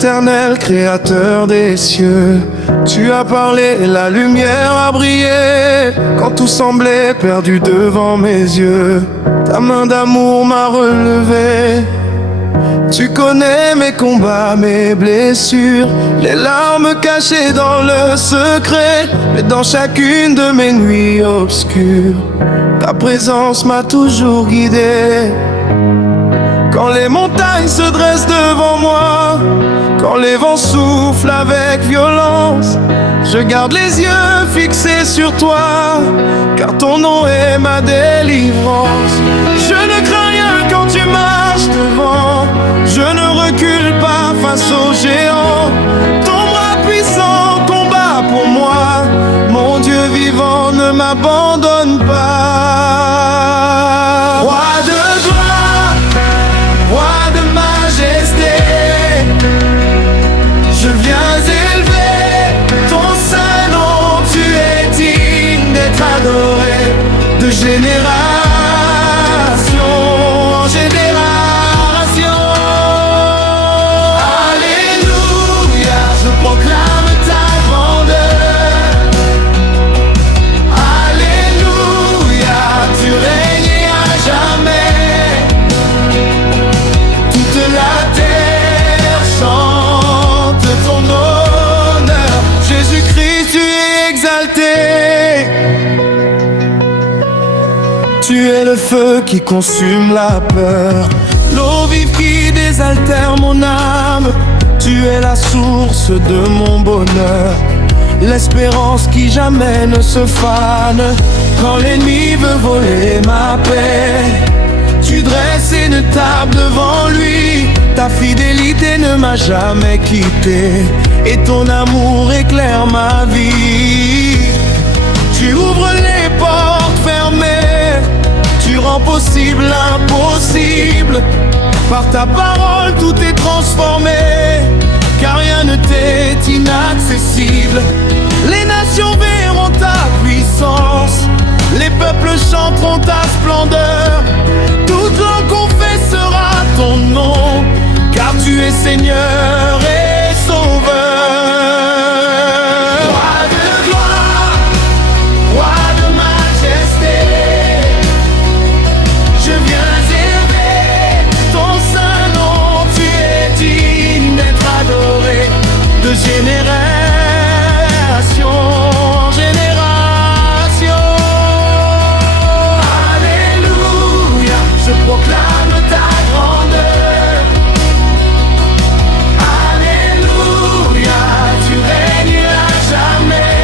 l'Éternel, créateur des cieux. Tu as parlé, la lumière a brillé, quand tout semblait perdu devant mes yeux. Ta main d'amour m'a relevé. Tu connais mes combats, mes blessures, les larmes cachées dans le secret. Mais dans chacune de mes nuits obscures, ta présence m'a toujours guidé. Quand les montagnes se dressent devant moi, quand les vents soufflent avec violence, je garde les yeux fixés sur toi, car ton nom est ma délivrance. Je ne crains rien quand tu marches devant, je ne recule pas face aux géants. Ton bras puissant combat pour moi, mon Dieu vivant ne m'abandonne pas. Roi de gloire, roi de majesté, je viens élever ton saint nom. Tu es digne d'être adoré de génération en génération. Alléluia, je proclame ta grandeur. Alléluia, tu règnes à jamais. Toute la terre chante ton honneur. Jésus-Christ, tu es exalté. Tu es le feu qui consume la peur, l'eau vive qui désaltère mon âme. Tu es la source de mon bonheur, l'espérance qui jamais ne se fane. Quand l'ennemi veut voler ma paix, tu dresses une table devant lui. Ta fidélité ne m'a jamais quitté, et ton amour éclaire ma vie. Tu ouvres les portes fermées, tu rends possible l'impossible. Par ta parole tout est transformé, car rien ne t'est inaccessible. Les nations verront ta puissance, les peuples chanteront ta splendeur. Toute langue confessera ton nom, car tu es Seigneur et Sauveur. Roi de gloire, roi de majesté, je viens élever ton saint nom. Tu es digne d'être adoré de génération en génération. Alléluia, je proclame ta grandeur. Alléluia, tu règnes à jamais.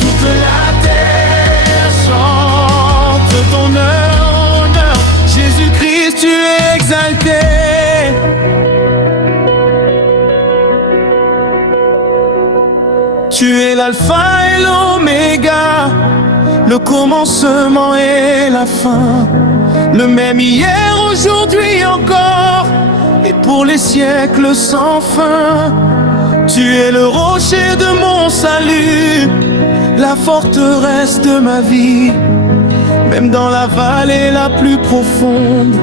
Toute la terre chante ton honneur. Jésus-Christ, tu es exalté. Tu es l'alpha et l'oméga, le commencement et la fin, le même hier, aujourd'hui encore, et pour les siècles sans fin. Tu es le rocher de mon salut, la forteresse de ma vie. Même dans la vallée la plus profonde,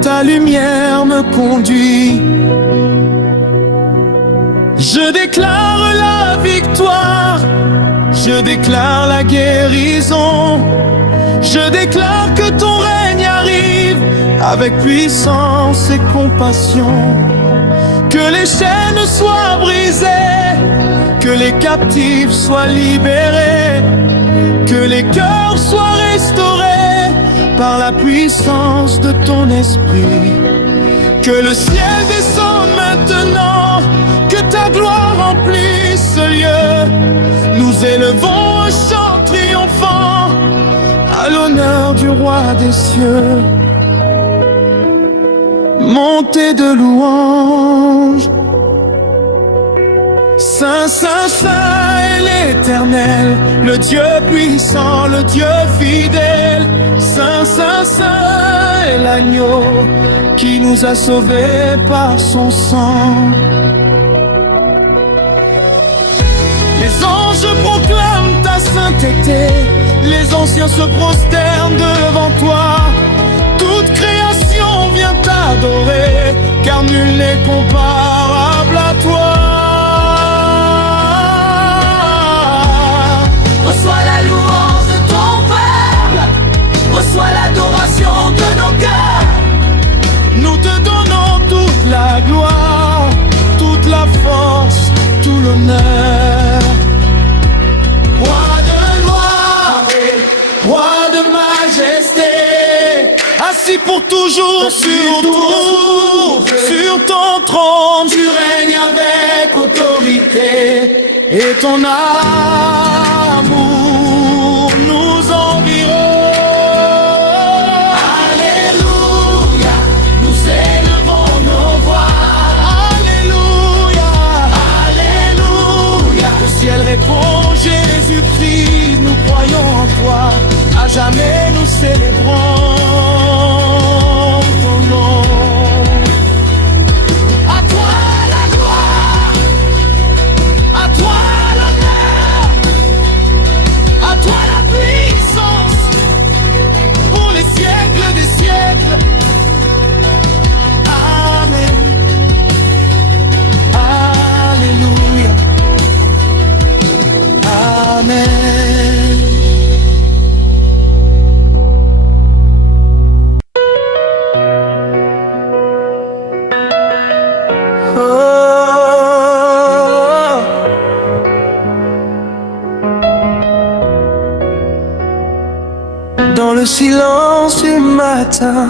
ta lumière me conduit. Je déclare la victoire, je déclare la guérison. Je déclare que ton règne arrive avec puissance et compassion. Que les chaînes soient brisées, que les captifs soient libérés, que les cœurs soient restaurés par la puissance de ton esprit. Que le ciel descende maintenant, que ta gloire remplisse ce lieu. Nous élevons un chant triomphant à l'honneur du roi des cieux. Montée de louange. Saint, Saint, Saint est l'Éternel, le Dieu puissant, le Dieu fidèle. Saint, Saint, Saint est l'agneau qui nous a sauvés par son sang. Les anges proclament ta sainteté, les anciens se prosternent devant toi. Toute création vient t'adorer, car nul n'est comparable à toi. Reçois la louange de ton peuple, reçois l'adoration de nos cœurs. Nous te donnons toute la gloire, toute la force, tout l'honneur. Roi de gloire, roi de majesté, assis pour toujours sur ton trône, tu règnes avec autorité, et ton amour nous environne. Alléluia, nous élevons nos voix. Alléluia, Alléluia, le ciel répond Jésus-Christ, nous croyons en toi, à jamais nous célébrons ton nom. à toi la gloire, À toi l'honneur, à toi la puissance, pour les siècles des siècles. Amen. Alléluia. Amen. Oh. Dans le silence du matin,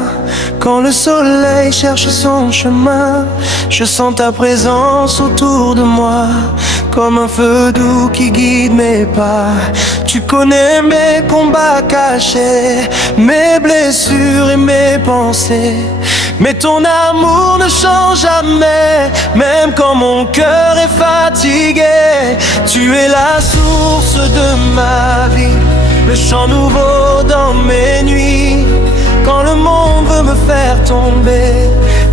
quand le soleil cherche son chemin, je sens ta présence autour de moi, comme un feu doux qui guide mes pas. Tu connais mes combats cachés, mes blessures et mes pensées, mais ton amour ne change jamais, même quand mon cœur est fatigué. Tu es la source de ma vie, le chant nouveau dans mes nuits. Quand le monde veut me faire tomber,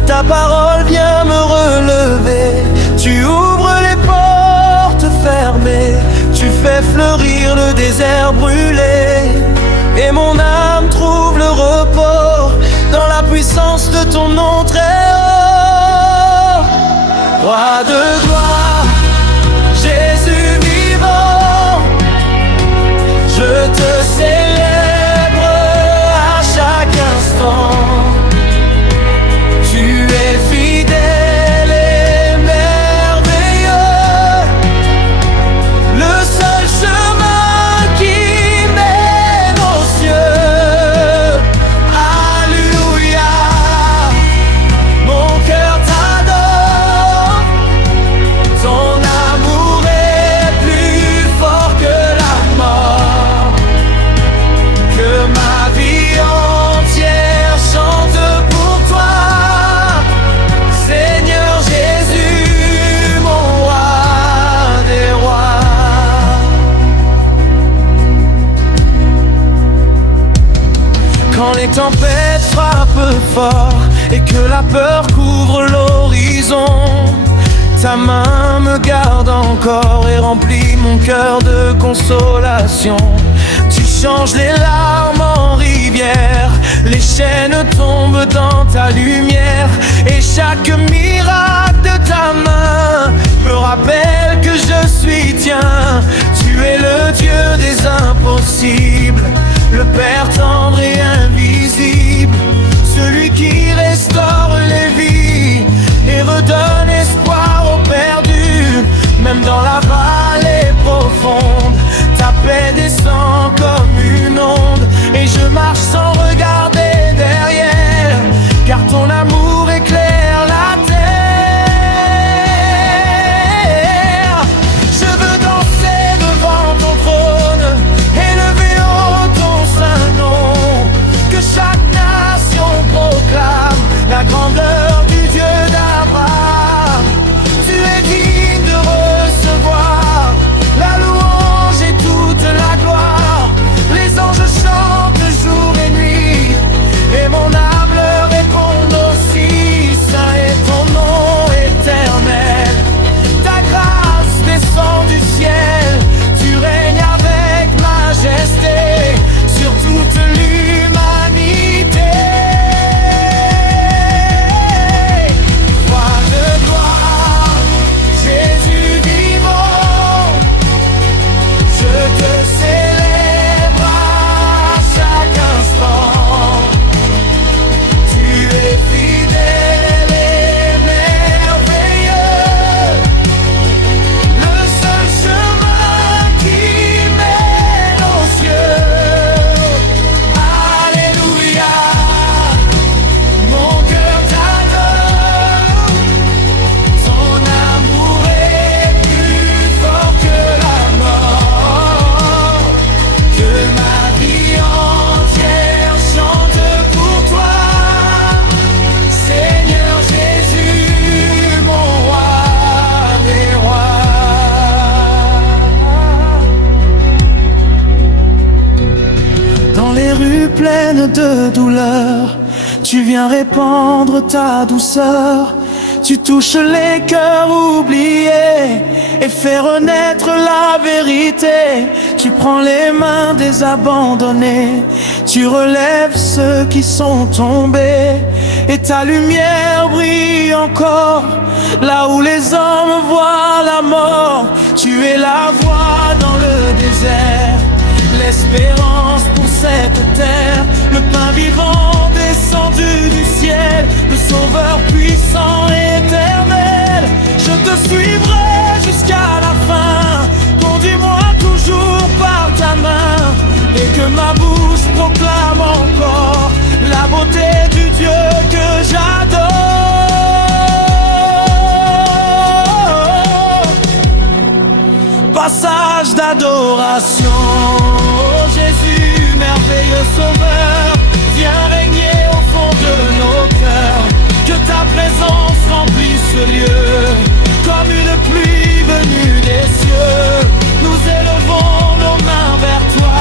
ta parole vient me relever. Tu ouvres les portes fermées, tu fais fleurir le désert brûlé, et mon âme trouve le repos dans la puissance de ton nom très haut. Roi de gloire, Jésus vivant, je te célèbre à chaque instant. Tu es fidèle et merveilleux, le seul chemin qui mène aux cieux. Alléluia, mon cœur t'adore, ton amour est plus fort que la mort, que ma vie entière chante pour toi, Seigneur Jésus, mon roi des rois. Quand les tempêtes frappent fort et que la peur couvre l'horizon, ta main me garde encore et remplit mon cœur de consolation. Tu changes les larmes en rivière, les chaînes tombent dans ta lumière, et chaque miracle de ta main me rappelle que je suis tien. Tu es le Dieu des impossibles, le Père tendre et invisible, celui qui restaure les vies et redonne espoir aux perdus. Même dans la vallée profonde, ta paix descend comme une onde, et je marche sans regarder derrière, car ton amour éclaire la terre. Je veux danser devant ton trône, élevé au les rues pleines de douleur, tu viens répandre ta douceur. Tu touches les cœurs oubliés et fais renaître la vérité. Tu prends les mains des abandonnés, tu relèves ceux qui sont tombés, et ta lumière brille encore là où les hommes voient la mort. Tu es la voix dans le désert, l'espérance pour cette terre, le pain vivant descendu du ciel, le sauveur puissant et éternel. Je te suivrai jusqu'à la fin, conduis-moi toujours par ta main, et que ma bouche proclame encore la beauté du Dieu que j'adore. Passage d'adoration, oh Jésus, merveilleux sauveur, viens régner au fond de nos cœurs. Que ta présence remplisse ce lieu, comme une pluie venue des cieux. Nous élevons nos mains vers toi,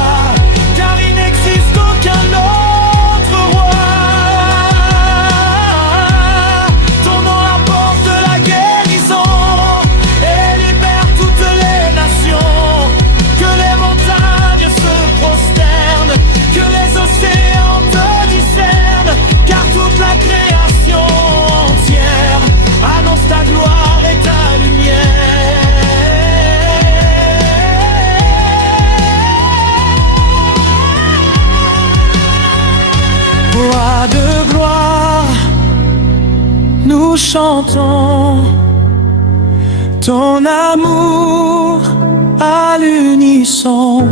car il n'existe aucun autre roi. Ton nom apporte la guérison et libère toutes les nations. Que les montagnes se prosternent, que les océans te discernent, car toute la création entière annonce ta gloire et ta lumière. Roi de gloire, nous chantons ton amour à l'unisson,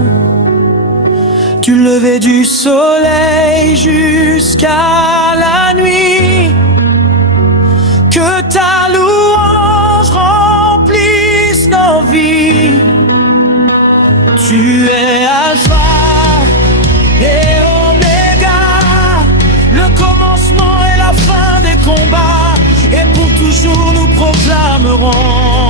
du lever du soleil jusqu'à la nuit. Que ta louange remplisse nos vies. Tu es Alpha et Oméga, le commencement et la fin des combats, et pour toujours nous proclamerons